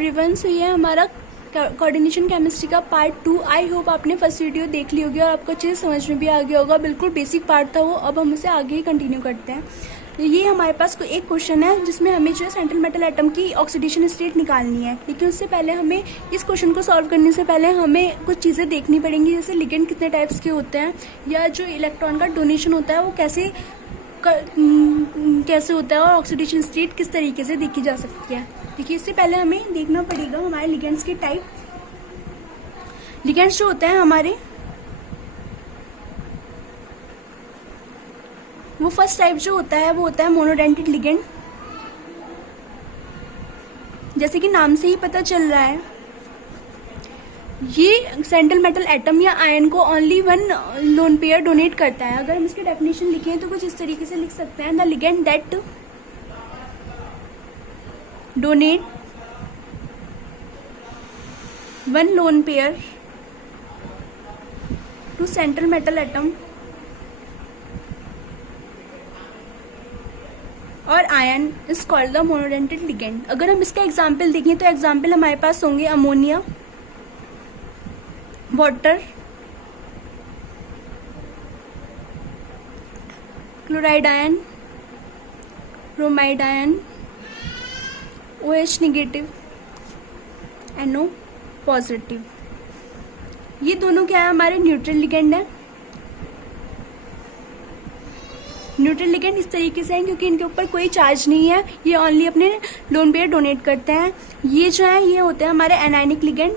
Everyone, सो ये हमारा coordination chemistry का पार्ट 2। आई होप आपने फर्स्ट वीडियो देख ली होगी और आपको अच्छे से समझ में भी आ गया होगा। बिल्कुल बेसिक पार्ट था वो। अब हम उसे आगे ही कंटिन्यू करते हैं। तो ये हमारे पास कोई एक क्वेश्चन है जिसमें हमें जो है सेंट्रल मेटल एटम की ऑक्सीडेशन स्टेट निकालनी है। लेकिन उससे पहले हमें इस क्वेश्चन को सॉल्व करने से पहले हमें कुछ चीज़ें देखनी पड़ेंगी, जैसे लिगेंड कितने टाइप्स के होते हैं, या जो इलेक्ट्रॉन का डोनेशन होता है वो कैसे होता है, और ऑक्सीडेशन स्टेट किस तरीके से देखी जा सकती है। देखिए, इससे पहले हमें देखना पड़ेगा हमारे लिगेंड्स के टाइप। लिगेंड्स जो होते हैं हमारे, वो फर्स्ट टाइप जो होता है वो होता है मोनोडेंटेड लिगेंड। जैसे कि नाम से ही पता चल रहा है, ये सेंट्रल मेटल एटम या आयन को only one lone pair donate करता है। अगर हम इसकी डेफिनेशन लिखें तो कुछ इस तरीके से लिख सकते हैं, the ligand that donate one lone pair to central metal atom और ion is called the monodentate ligand. अगर हम इसका एग्जाम्पल देखें तो एग्जाम्पल हमारे पास होंगे ammonia, water, chloride ion, bromide ion, OH negative, NO positive. ये दोनों क्या है, हमारे न्यूट्रल लिगेंड है। न्यूट्रल लिगेंड इस तरीके से है क्योंकि इनके ऊपर कोई चार्ज नहीं है, ये ओनली अपने लोन पेयर डोनेट करते हैं। ये जो है ये होते हैं हमारे एनायनिक लिगेंड।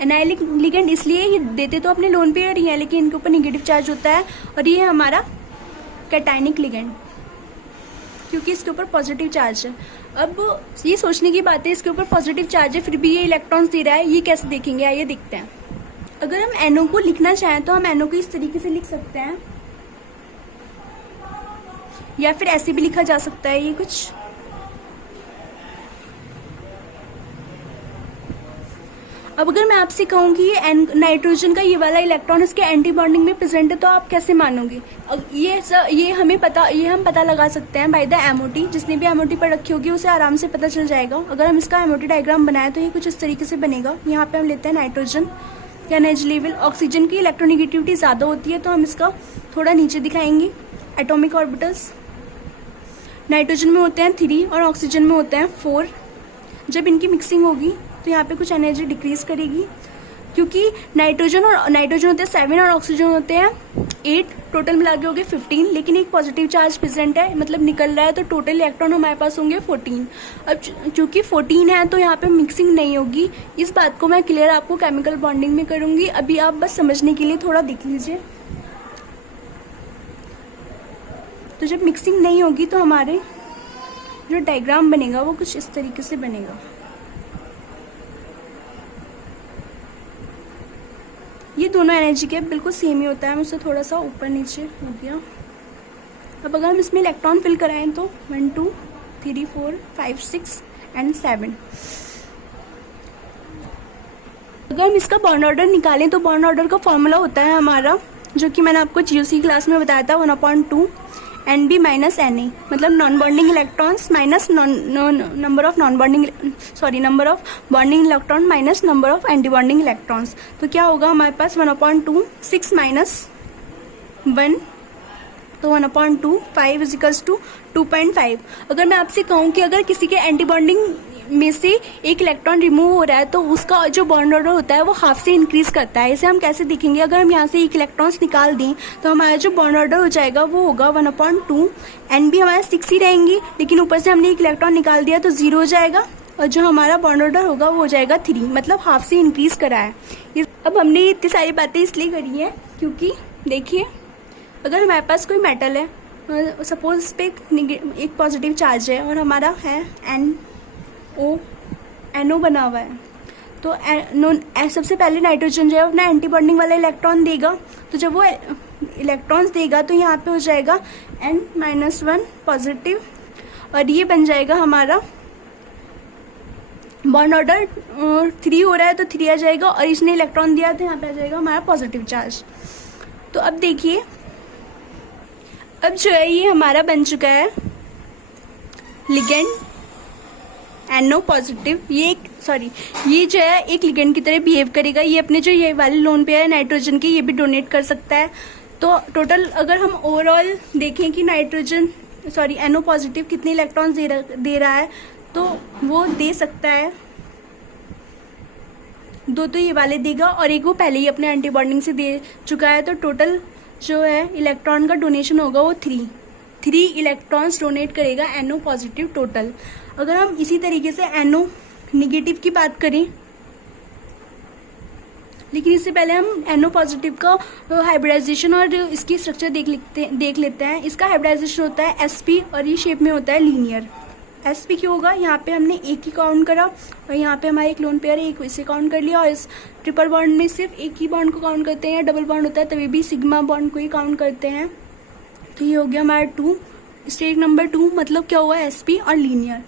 एनायनिक लिगेंड इसलिए ये देते तो अपने लोन पेयर ही है, लेकिन इनके ऊपर नेगेटिव चार्ज होता है। और ये हमारा कैटायनिक लिगेंड, क्योंकि इसके ऊपर पॉजिटिव चार्ज है। अब ये सोचने की बात है, इसके ऊपर पॉजिटिव चार्ज है फिर भी ये इलेक्ट्रॉन्स दे रहा है, ये कैसे देखेंगे, आइए देखते हैं। अगर हम NO को लिखना चाहें तो हम NO को इस तरीके से लिख सकते हैं, या फिर ऐसे भी लिखा जा सकता है। ये कुछ अब अगर मैं आपसे कहूँ कि ये नाइट्रोजन का ये वाला इलेक्ट्रॉन इसके एंटी बॉन्डिंग में प्रेजेंट है, तो आप कैसे मानोगे? ये हम पता लगा सकते हैं बाय द MOT। जिसने भी MOT पर रखी होगी उसे आराम से पता चल जाएगा। अगर हम इसका MOT डायग्राम बनाए तो ये कुछ इस तरीके से बनेगा। यहाँ पे हम लेते हैं नाइट्रोजन या एनर्जी लेवल। ऑक्सीजन की इलेक्ट्रोनेगेटिविटी ज़्यादा होती है तो हम इसका थोड़ा नीचे दिखाएंगे। एटॉमिक ऑर्बिटल्स नाइट्रोजन में होते हैं 3 और ऑक्सीजन में होते हैं 4। जब इनकी मिक्सिंग होगी तो यहाँ पे कुछ एनर्जी डिक्रीज करेगी, क्योंकि नाइट्रोजन होते हैं 7 और ऑक्सीजन होते हैं 8। टोटल मिला के हो गए 15, लेकिन एक पॉजिटिव चार्ज प्रेजेंट है, मतलब निकल रहा है, तो टोटल इलेक्ट्रॉन हमारे पास होंगे 14। अब चूंकि 14 है तो यहाँ पे मिक्सिंग नहीं होगी। इस बात को मैं क्लियर आपको केमिकल बॉन्डिंग में करूंगी, अभी आप बस समझने के लिए थोड़ा देख लीजिए। तो जब मिक्सिंग नहीं होगी तो हमारे जो डायग्राम बनेगा वो कुछ इस तरीके से बनेगा। ये दोनों एनर्जी के बिल्कुल सेम ही होता है, मुझसे थोड़ा सा ऊपर नीचे हो गया। अब अगर हम इसमें इलेक्ट्रॉन फिल कराएं तो 1 2 3 4 5 6 एंड 7। अगर हम इसका बॉन्ड ऑर्डर निकालें तो बॉन्ड ऑर्डर का फॉर्मूला होता है हमारा, जो कि मैंने आपको GOC क्लास में बताया था, 1/2 NB माइनस NA, मतलब non bonding electrons minus number of bonding electron minus number of anti bonding electrons. तो क्या होगा हमारे पास 1/2 6 माइनस 1, तो 1/2 5 इजिकल्स टू 2.5। अगर मैं आपसे कहूँ कि अगर किसी के एंटी बॉन्डिंग में से एक इलेक्ट्रॉन रिमूव हो रहा है तो उसका जो बॉन्ड ऑर्डर होता है वो हाफ से इंक्रीज करता है। इसे हम कैसे देखेंगे? अगर हम यहाँ से एक इलेक्ट्रॉन्स निकाल दें तो हमारा जो बॉन्ड ऑर्डर हो जाएगा वो होगा 1/2। NB हमारा 6 ही रहेंगी, लेकिन ऊपर से हमने एक इलेक्ट्रॉन निकाल दिया तो 0 हो जाएगा, और जो हमारा बॉन्ड ऑर्डर होगा वो हो जाएगा 3, मतलब हाफ से इंक्रीज करा है। अब हमने इतनी सारी बातें इसलिए करी है क्योंकि देखिए, अगर हमारे पास कोई मेटल है, सपोज इस पे एक पॉजिटिव चार्ज है और हमारा है NO बना हुआ है, तो सबसे पहले नाइट्रोजन जो है अपना एंटी बॉन्डिंग वाला इलेक्ट्रॉन देगा। तो जब वो इलेक्ट्रॉन्स देगा तो यहाँ पे हो जाएगा N-1 पॉजिटिव, और ये बन जाएगा हमारा बॉन्ड ऑर्डर 3 हो रहा है तो 3 आ जाएगा, और इसने इलेक्ट्रॉन दिया तो यहाँ पे आ जाएगा हमारा पॉजिटिव चार्ज। तो अब देखिए, अब जो है ये हमारा बन चुका है लिगेंड NO पॉजिटिव, ये जो है एक लिगेंड की तरह बिहेव करेगा। ये अपने जो ये वाले लोन पेयर है नाइट्रोजन के, ये भी डोनेट कर सकता है। तो टोटल अगर हम ओवरऑल देखें कि NO पॉजिटिव कितने इलेक्ट्रॉन्स दे रहा है, तो वो दे सकता है 2 तो ये वाले देगा और एक वो पहले ही अपने एंटी बॉन्डिंग से दे चुका है। तो टोटल जो है इलेक्ट्रॉन का डोनेशन होगा वो 3 इलेक्ट्रॉन्स डोनेट करेगा NO पॉजिटिव टोटल। अगर हम इसी तरीके से NO निगेटिव की बात करें, लेकिन इससे पहले हम NO पॉजिटिव का हाइब्रिडाइजेशन और इसकी स्ट्रक्चर देख लेते हैं। इसका हाइब्रिडाइजेशन होता है sp और ये शेप में होता है लीनियर। sp क्यों होगा, यहाँ पे हमने एक ही काउंट करा और यहाँ पे हमारा एक लोन पेयर है, एक इसे काउंट कर लिया। और इस ट्रिपल बॉन्ड में सिर्फ एक ही बॉन्ड को काउंट करते हैं, या डबल बॉन्ड होता है तभी भी सिग्मा बॉन्ड को ही काउंट करते हैं। तो ये हो गया हमारा 2, स्टेट नंबर 2, मतलब क्या हुआ sp और लीनियर।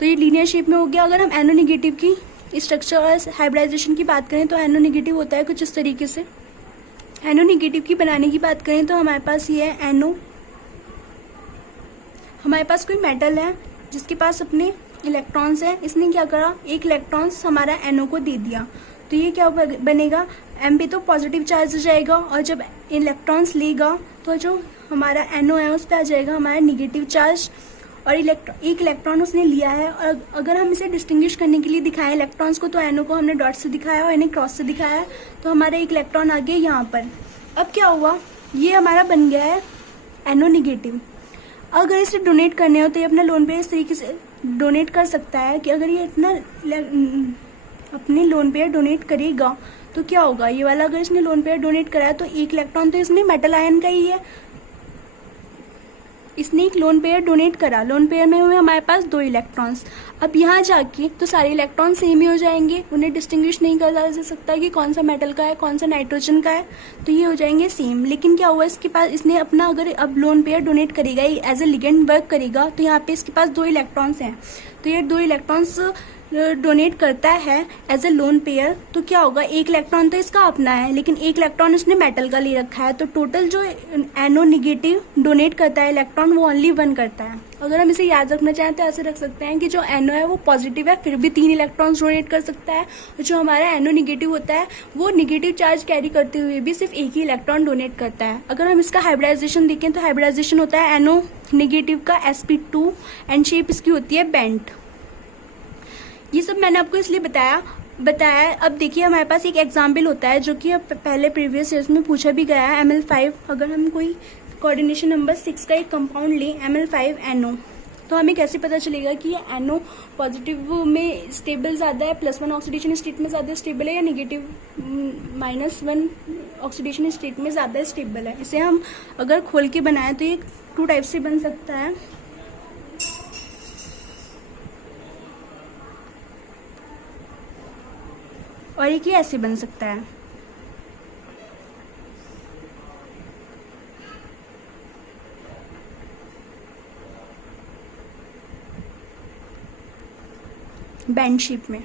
तो ये लीनियर शेप में हो गया। अगर हम NO निगेटिव की स्ट्रक्चर और हाइब्रिडाइजेशन की बात करें तो NO निगेटिव होता है कुछ इस तरीके से। NO निगेटिव की बनाने की बात करें तो हमारे पास ये है NO, हमारे पास कोई मेटल है जिसके पास अपने इलेक्ट्रॉन्स है, इसने क्या करा, एक इलेक्ट्रॉन्स हमारा NO को दे दिया। तो ये क्या बनेगा, M पे तो पॉजिटिव चार्ज हो जाएगा और जब इलेक्ट्रॉन्स लेगा तो जो हमारा NO है उस पर आ जाएगा हमारा निगेटिव चार्ज। और एक इलेक्ट्रॉन उसने लिया है। और अगर हम इसे डिस्टिंग्विश करने के लिए दिखाएं इलेक्ट्रॉन्स को, तो NO को हमने डॉट से दिखाया और इन्हें क्रॉस से दिखाया है। तो हमारा एक इलेक्ट्रॉन आ गया यहाँ पर। अब क्या हुआ, ये हमारा बन गया है NO निगेटिव। अगर इसे डोनेट करने हो तो ये अपना लोन पेयर इस तरीके से डोनेट कर सकता है कि अगर ये इतना अपने लोन पेयर डोनेट करेगा तो क्या होगा, ये वाला अगर इसने लोन पेयर डोनेट करा है तो एक इलेक्ट्रॉन तो इसमें मेटल आयन का ही है। इसने एक लोन पेयर डोनेट करा, लोन पेयर में हुए हमारे पास 2 इलेक्ट्रॉन्स। अब यहाँ जाके तो सारे इलेक्ट्रॉन सेम ही हो जाएंगे, उन्हें डिस्टिंग्विश नहीं करा जा सकता कि कौन सा मेटल का है कौन सा नाइट्रोजन का है, तो ये हो जाएंगे सेम। लेकिन क्या हुआ, इसके पास इसने अपना अगर अब लोन पेयर डोनेट करेगा, एज ए लिगेंड वर्क करेगा, तो यहाँ पे इसके पास 2 इलेक्ट्रॉन्स हैं। तो ये 2 इलेक्ट्रॉन्स डोनेट करता है एज ए लोन पेयर। तो क्या होगा, एक इलेक्ट्रॉन तो इसका अपना है लेकिन एक इलेक्ट्रॉन उसने मेटल का ले रखा है। तो टोटल जो NO निगेटिव डोनेट करता है इलेक्ट्रॉन वो ओनली 1 करता है। अगर हम इसे याद रखना चाहें तो ऐसे रख सकते हैं कि जो NO है वो पॉजिटिव है, फिर भी 3 इलेक्ट्रॉन्स डोनेट कर सकता है। और जो हमारा NO निगेटिव होता है वो निगेटिव चार्ज कैरी करते हुए भी सिर्फ एक ही इलेक्ट्रॉन डोनेट करता है। अगर हम इसका हाइब्रिडाइजेशन देखें तो हाइब्रिडाइजेशन होता है NO निगेटिव का sp2 एंड शेप इसकी होती है बेंट। ये सब मैंने आपको इसलिए बताया। अब देखिए हमारे पास एक एग्जाम्पल होता है जो कि अब पहले प्रीवियस ईयर्स में पूछा भी गया है, Ml5। अगर हम कोई कोऑर्डिनेशन नंबर 6 का एक कंपाउंड लें Ml5NO, तो हमें कैसे पता चलेगा कि ये NO पॉजिटिव में स्टेबल ज़्यादा है, +1 ऑक्सीडेशन स्टेट में ज़्यादा स्टेबल है, या नेगेटिव -1 ऑक्सीडेशन स्टेट में ज़्यादा स्टेबल है। इसे हम अगर खोल के बनाएं तो ये 2 टाइप से बन सकता है। और एक ही ऐसे बन सकता है। बैंड शेप में।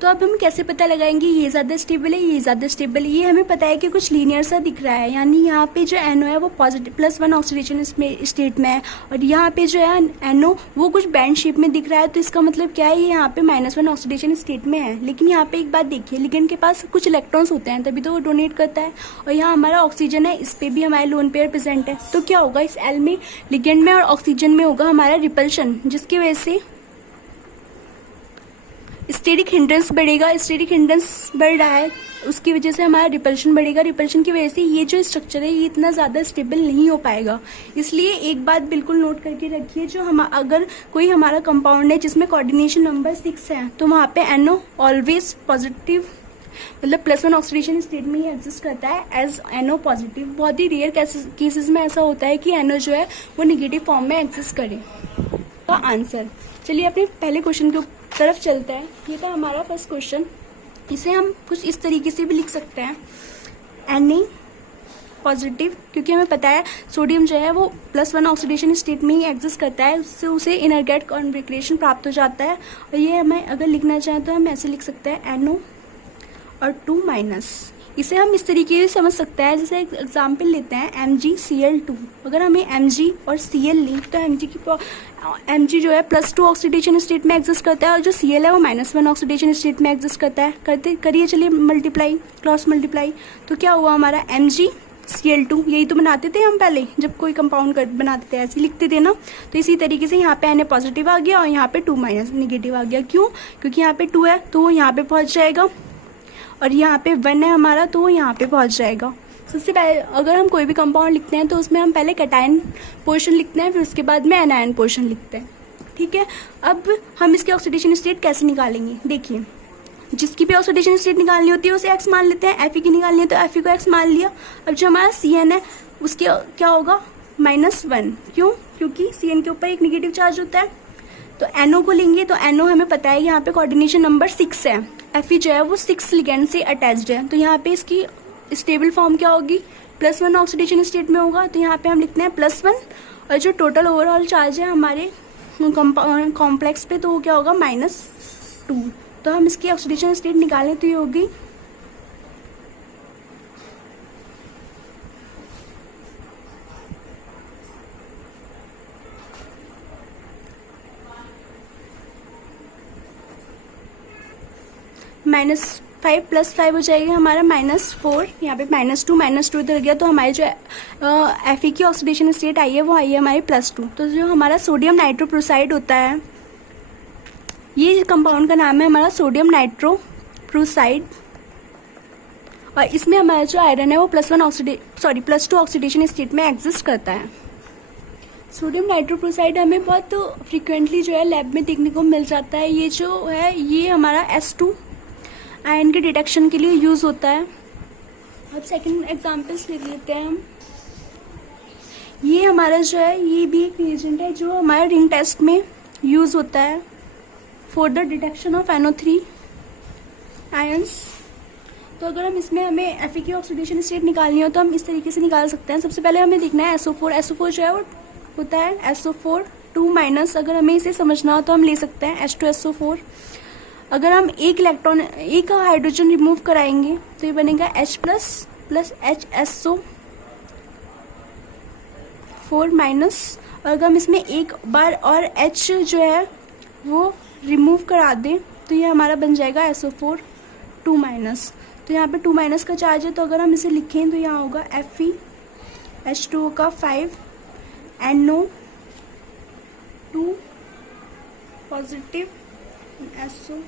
तो अब हम कैसे पता लगाएंगे ये ज़्यादा स्टेबल है ये ज़्यादा स्टेबल है। ये हमें पता है कि कुछ लीनियर सा दिख रहा है, यानी यहाँ पे जो NO है वो पॉजिटिव +1 ऑक्सीडेशन स्टेट में है और यहाँ पे जो है NO वो कुछ बैंड शेप में दिख रहा है। तो इसका मतलब क्या है, ये यहाँ पे -1 ऑक्सीडेशन स्टेट में है। लेकिन यहाँ पे एक बात देखिए, लिगेंड के पास कुछ इलेक्ट्रॉन्स होते हैं तभी तो वो डोनेट करता है। और यहाँ हमारा ऑक्सीजन है, इस पर भी हमारे लोन पेयर प्रेजेंट है। तो क्या होगा, इस L में लिगेंड में और ऑक्सीजन में होगा हमारा रिपल्शन, जिसकी वजह से स्टेरिक हिंड्रेंस बढ़ेगा। स्टेरिक हिंड्रेंस बढ़ रहा है, उसकी वजह से हमारा रिपल्शन बढ़ेगा। रिपल्शन की वजह से ये जो स्ट्रक्चर है ये इतना ज़्यादा स्टेबल नहीं हो पाएगा। इसलिए एक बात बिल्कुल नोट करके रखिए, जो हम अगर कोई हमारा कंपाउंड है जिसमें कोऑर्डिनेशन नंबर 6 है तो वहाँ पे NO ऑलवेज पॉजिटिव, मतलब +1 ऑक्सीडेशन स्टेट में ही एग्जिस्ट करता है एज NO पॉजिटिव। बहुत ही रेयर केसेस में ऐसा होता है कि NO जो है वो निगेटिव फॉर्म में एग्जिस्ट करे। तो आंसर, चलिए अपने पहले क्वेश्चन की तरफ चलते हैं। ये था हमारा फर्स्ट क्वेश्चन। इसे हम कुछ इस तरीके से भी लिख सकते हैं, Na पॉजिटिव, क्योंकि हमें पता है सोडियम जो है वो +1 ऑक्सीडेशन स्टेट में ही एग्जिस्ट करता है, उससे उसे इनरगेट कॉन्फिगरेशन प्राप्त हो जाता है। और ये हमें अगर लिखना चाहें तो हम ऐसे लिख सकते हैं NO और 2- इसे हम इस तरीके से समझ सकते हैं, जैसे एक एग्जाम्पल लेते हैं MgCl2। अगर हमें Mg और Cl ली तो Mg जो है +2 ऑक्सीडेशन स्टेट में एग्जिस्ट करता है और जो Cl है वो -1 ऑक्सीडेशन स्टेट में एग्जिस्ट करता है। करिए चलिए मल्टीप्लाई, क्रॉस मल्टीप्लाई, तो क्या हुआ हमारा MgCl2। यही तो बनाते थे हम पहले, जब कोई कंपाउंड बनाते थे ऐसे लिखते थे ना। तो इसी तरीके से यहाँ पे Na पॉजिटिव आ गया और यहाँ पे 2- नेगेटिव आ गया। क्यों? क्योंकि यहाँ पे 2 है तो वो यहाँ पे पहुँच जाएगा और यहाँ पे 1 है हमारा तो वो यहाँ पे पहुँच जाएगा। सबसे पहले अगर हम कोई भी कंपाउंड लिखते हैं तो उसमें हम पहले कैटायन पोर्शन लिखते हैं, फिर उसके बाद में एनायन पोर्शन लिखते हैं। ठीक है, अब हम इसके ऑक्सीडेशन स्टेट कैसे निकालेंगे? देखिए, जिसकी भी ऑक्सीडेशन स्टेट निकालनी होती है उसे एक्स मान लेते हैं। Fe की निकालनी है तो Fe को एक्स मान लिया। अब जो हमारा Cn है उसके क्या होगा? -1। क्यों? क्योंकि Cn के ऊपर एक नेगेटिव चार्ज होता है। तो NO को लेंगे तो NO हमें पता है यहाँ पे कोऑर्डिनेशन नंबर 6 है। Fe जो है वो 6 लिगेंड से अटैच्ड है, तो यहाँ पे इसकी स्टेबल फॉर्म क्या होगी? +1 ऑक्सीडेशन स्टेट में होगा। तो यहाँ पे हम लिखते हैं +1 और जो टोटल ओवरऑल चार्ज है हमारे कॉम्प्लेक्स पे तो वो क्या होगा? -2। तो हम इसकी ऑक्सीडेशन स्टेट निकालें तो ये होगी -5 + 5 हो जाएगी हमारा -4। यहाँ पे -2 इधर गया तो हमारी जो Fe की ऑक्सीडेशन स्टेट आई है वो आई है हमारी +2। तो जो हमारा सोडियम नाइट्रोप्रोसाइड होता है, ये कंपाउंड का नाम है हमारा सोडियम नाइट्रोप्रोसाइड और इसमें हमारा जो आयरन है वो +2 ऑक्सीडेशन स्टेट में एग्जिस्ट करता है। सोडियम नाइट्रोप्रोसाइड हमें बहुत फ्रिक्वेंटली जो है लैब में देखने को मिल जाता है। ये जो है ये हमारा S2 आयन के डिटेक्शन के लिए यूज होता है। अब सेकंड एग्जांपल्स ले लेते हैं हम। ये हमारा जो है ये भी एक रिएजेंट है जो हमारे रिंग टेस्ट में यूज होता है for the detection of NO3 ions. तो अगर हम इसमें हमें Fe की ऑक्सीडेशन स्टेट निकालनी हो तो हम इस तरीके से निकाल सकते हैं। सबसे पहले हमें देखना है SO4 जो है वो होता है SO4 2-। अगर हमें इसे समझना हो तो हम ले सकते हैं H2SO4। अगर हम एक हाइड्रोजन रिमूव कराएंगे तो ये बनेगा H+ + HSO4-। और अगर हम इसमें एक बार और H जो है वो रिमूव करा दें तो ये हमारा बन जाएगा SO4 2-। तो यहाँ पे 2- का चार्ज है, तो अगर हम इसे लिखें तो यहाँ होगा Fe H2O का 5 NO2 पॉजिटिव SO4।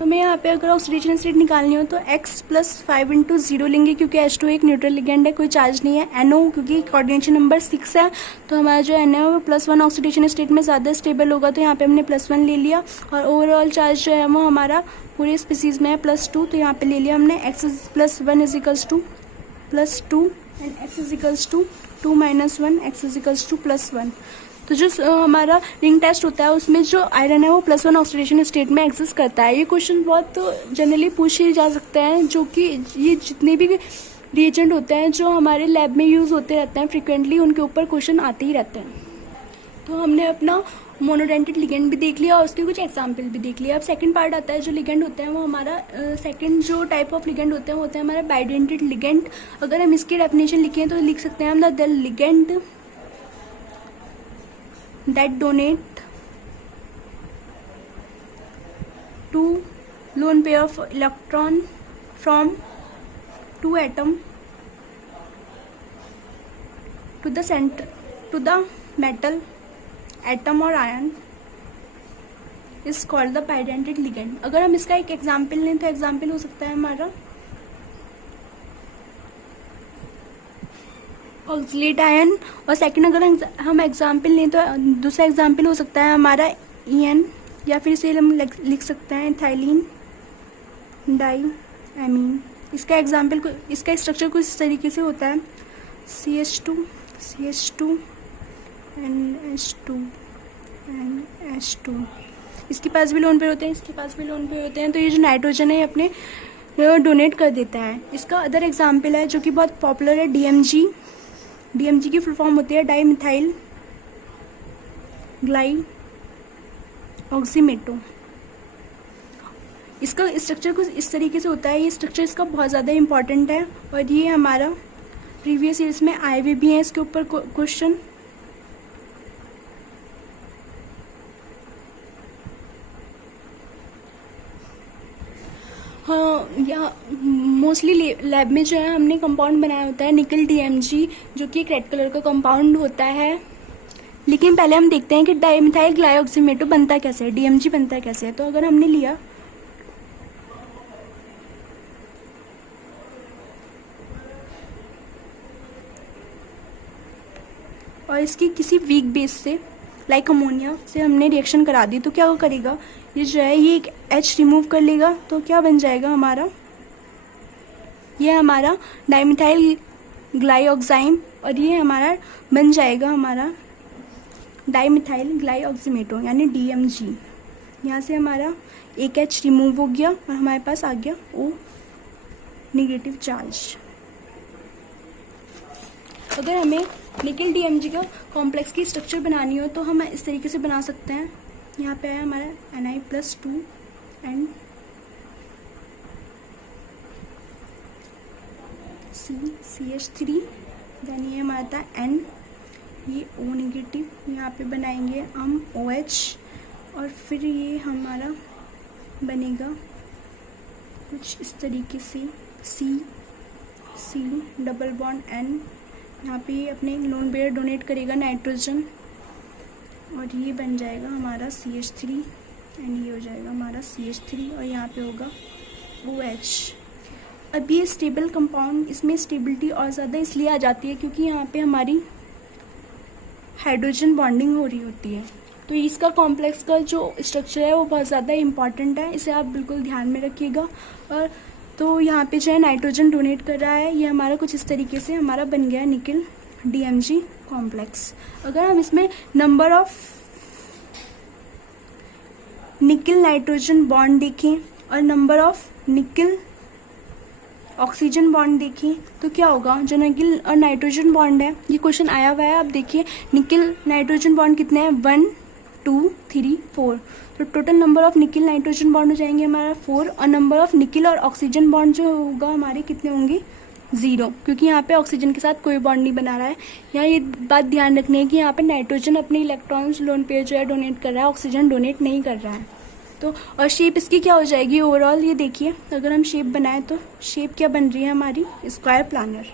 हमें यहाँ पे अगर ऑक्सीडेशन स्टेट निकालनी हो तो X + 5 × 0 लेंगे क्योंकि H2 एक न्यूट्रल लिगेंड है, कोई चार्ज नहीं है। NO क्योंकि कोऑर्डिनेशन नंबर 6 है तो हमारा जो NO है वो +1 ऑक्सीडेशन स्टेट में ज़्यादा स्टेबल होगा, तो यहाँ पे हमने +1 ले लिया। और ओवरऑल चार्ज जो है वो हमारा पूरे स्पीसीज में है +2, तो यहाँ पे ले लिया हमने X + 1 = +2 एंड X = 2 - 1 X = +1। तो जो हमारा रिंग टेस्ट होता है उसमें जो आयरन है वो +1 ऑक्सीडेशन स्टेट में एग्जिस्ट करता है। ये क्वेश्चन बहुत जनरली पूछे जा सकते हैं, जो कि ये जितने भी रिएजेंट होते हैं जो हमारे लैब में यूज़ होते रहते हैं फ्रिक्वेंटली, उनके ऊपर क्वेश्चन आते ही रहते हैं। तो हमने अपना मोनोडेंटेड लिगेंड भी देख लिया और उसके कुछ एग्जाम्पल भी देख लिया। अब सेकंड पार्ट आता है जो लिगेंड होते हैं वो हमारा सेकंड जो टाइप ऑफ लिगेंड होते हैं वो होते हैं हमारा बाइडेंटेड लिगेंड। अगर हम इसकी डेफिनेशन लिखें तो लिख सकते हैं हम the ligand that donate 2 lone pair of electron from 2 atom to the center to the metal atom or ion is called the bidentate ligand। अगर हम इसका एक एग्जाम्पल लें तो एग्जाम्पल हो सकता है हमारा ऑक्सलेट आयन, और सेकंड अगर हम एग्जाम्पल लें तो दूसरा एग्जाम्पल हो सकता है हमारा EN, या फिर इसे हम लिख सकते हैं इथाइलिन डाईएमीन। इसका एग्जाम्पल इसका स्ट्रक्चर कुछ इस तरीके से होता है CH2 NH2 NH2। इसके पास भी लोन पेयर होते हैं, इसके पास भी लोन पेयर होते हैं। तो ये जो नाइट्रोजन है ये अपने डोनेट कर देता है। इसका अदर एग्जाम्पल है जो कि बहुत पॉपुलर है DMG की फुल फॉर्म होती है डाई मिथाइल ग्लाई ऑक्सीमेटो। इसका स्ट्रक्चर कुछ इस तरीके से होता है। ये स्ट्रक्चर इसका बहुत ज़्यादा इंपॉर्टेंट है और ये हमारा प्रीवियस ईयर्स में आए हुए भी हैं इसके ऊपर क्वेश्चन। हाँ, या मोस्टली लैब में जो है हमने कंपाउंड बनाया होता है निकल DMG, जो कि एक रेड कलर का कंपाउंड होता है। लेकिन पहले हम देखते हैं कि डाइमिथाइल ग्लाइऑक्सीमेटो बनता कैसे है, DMG बनता कैसे है। तो अगर हमने लिया और इसकी किसी वीक बेस से लाइक अमोनिया से हमने रिएक्शन करा दी, तो क्या वो करेगा, ये जो है ये एक H रिमूव कर लेगा। तो क्या बन जाएगा हमारा, ये हमारा डाइमिथाइल ग्लाइऑक्साइम और ये हमारा बन जाएगा हमारा डाइमिथाइल ग्लाइऑक्सीमेटो यानी DMG। यहाँ से हमारा एक H रिमूव हो गया और हमारे पास आ गया O नेगेटिव चार्ज। अगर हमें निकल DMG का कॉम्प्लेक्स की स्ट्रक्चर बनानी हो तो हम इस तरीके से बना सकते हैं। यहाँ पे है हमारा Ni+2 एंड CH3, देन ये हमारा था N, ये O नेगेटिव, यहाँ पे बनाएंगे हम OH और फिर ये हमारा बनेगा कुछ इस तरीके से C डबल बॉन्ड N, यहाँ पे ये अपने लोन पेयर डोनेट करेगा नाइट्रोजन और ये बन जाएगा हमारा CH3 एंड ये हो जाएगा हमारा CH3 और यहाँ पे होगा OH। अब ये स्टेबल कंपाउंड, इसमें स्टेबिलिटी और ज़्यादा इसलिए आ जाती है क्योंकि यहाँ पे हमारी हाइड्रोजन बॉन्डिंग हो रही होती है। तो इसका कॉम्प्लेक्स का जो स्ट्रक्चर है वो बहुत ज़्यादा इम्पॉर्टेंट है, इसे आप बिल्कुल ध्यान में रखिएगा। और तो यहाँ पे जो है नाइट्रोजन डोनेट कर रहा है, ये हमारा कुछ इस तरीके से हमारा बन गया निकल DMG कॉम्प्लेक्स। अगर हम इसमें नंबर ऑफ निकल नाइट्रोजन बॉन्ड देखें और नंबर ऑफ निकल ऑक्सीजन बॉन्ड देखें तो क्या होगा, जो निकल और नाइट्रोजन बॉन्ड है, ये क्वेश्चन आया हुआ है। आप देखिए निकल नाइट्रोजन बॉन्ड कितने हैं, 1 2 3 4, तो टोटल नंबर ऑफ निकल नाइट्रोजन बॉन्ड हो जाएंगे हमारा 4 और नंबर ऑफ निकल और ऑक्सीजन बॉन्ड जो होगा हमारे कितने होंगे, 0, क्योंकि यहाँ पे ऑक्सीजन के साथ कोई बॉन्ड नहीं बना रहा है। यहाँ ये बात ध्यान रखनी है कि यहाँ पे नाइट्रोजन अपने इलेक्ट्रॉन्स लोन पेयर जो है डोनेट कर रहा है, ऑक्सीजन डोनेट नहीं कर रहा है। तो और शेप इसकी क्या हो जाएगी ओवरऑल, ये देखिए अगर हम शेप बनाए तो शेप क्या बन रही है हमारी, स्क्वायर प्लानर।